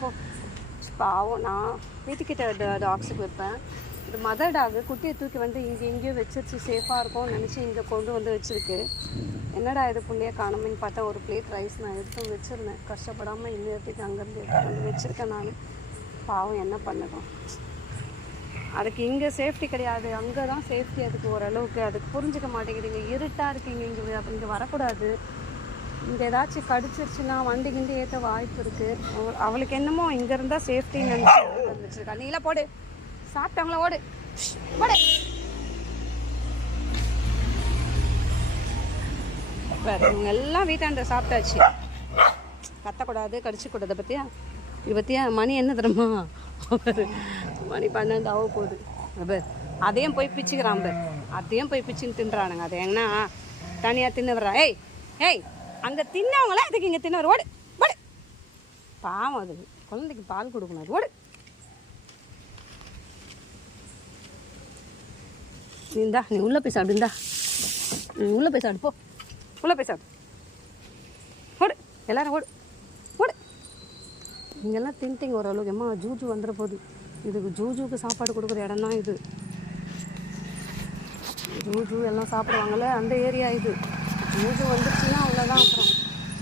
போ. பாவம், நான் வீட்டுக்கிட்ட டாக்ஸுக்கு வைப்பேன். இந்த மதர் டாகு குட்டியை தூக்கி வந்து இங்கே எங்கேயோ வச்சிருச்சு, சேஃபாக இருக்கும்னு நினச்சி இங்கே கொண்டு வந்து வச்சுருக்கு. என்னடா இது புள்ளையே காணோம்னு பார்த்தா ஒரு பிளேட் ரைஸ் நான் எடுத்து வச்சுருந்தேன். கஷ்டப்படாமல் இன்னத்துக்கு அங்கேருந்து எடுத்து வந்து வச்சுருக்கேன் நான். பாவம் என்ன பண்ணணும், அதுக்கு இங்கே சேஃப்டி கிடையாது, அங்கே தான் சேஃப்டி. அதுக்கு ஓரளவுக்கு அதுக்கு புரிஞ்சிக்க மாட்டேங்குதுங்க. இருட்டாக இருக்குங்க, இங்கே வரக்கூடாது. இங்கே ஏதாச்சும் கடிச்சிருச்சுன்னா வண்டி கிண்டி ஏற்ற வாய்ப்பு இருக்குது. அவளுக்கு என்னமோ இங்கே இருந்தால் சேஃப்டின்னு நினச்சி வச்சுருக்கா. நீலாம் போடு, சாப்பிட்டாங்களா, ஓடு போடு. வேறு இவங்க எல்லாம் வீட்டாண்ட சாப்பிட்டாச்சு. கத்தக்கூடாது, கடிச்சிக்கூடாது. பற்றியா இது பற்றியா? மணி என்ன தெரியுமா, மணி 12 ஆக போகுது. அப்போ அதையும் போய் பிச்சுக்கிறான் பார், அதையும் போய் பிச்சுன்னு தின்றானுங்க. அது எங்கன்னா தனியாக தின்னு வர்றா. ஏய் ஏய், அங்கே தின்னவங்களா அதுக்கு இங்கே தின்ன வர. ஓடு ஓடு. பாவம், அது குழந்தைக்கு பால் கொடுக்கணும். அது ஓடு. நீந்தா, நீ உள்ளே போய் சாப்பிடுந்தா, நீ உள்ளே போய் சாப்பிடு. போ, உள்ளே போய் சாப்பிடு. ஓடு, எல்லாரும் ஓடு ஓடு. இங்கெல்லாம் தின்ட்டிங்க ஓரளவுக்கு. அம்மா ஜூஜு வந்துட போகுது. இதுக்கு ஜூஜுக்கு சாப்பாடு கொடுக்குற இடம் தான் இது. ஜூஜு எல்லாம் சாப்பிடுவாங்கள்ல, அந்த ஏரியா இது. ஜூஜு வந்துடுச்சுன்னா அவ்வளோதான். அப்புறம்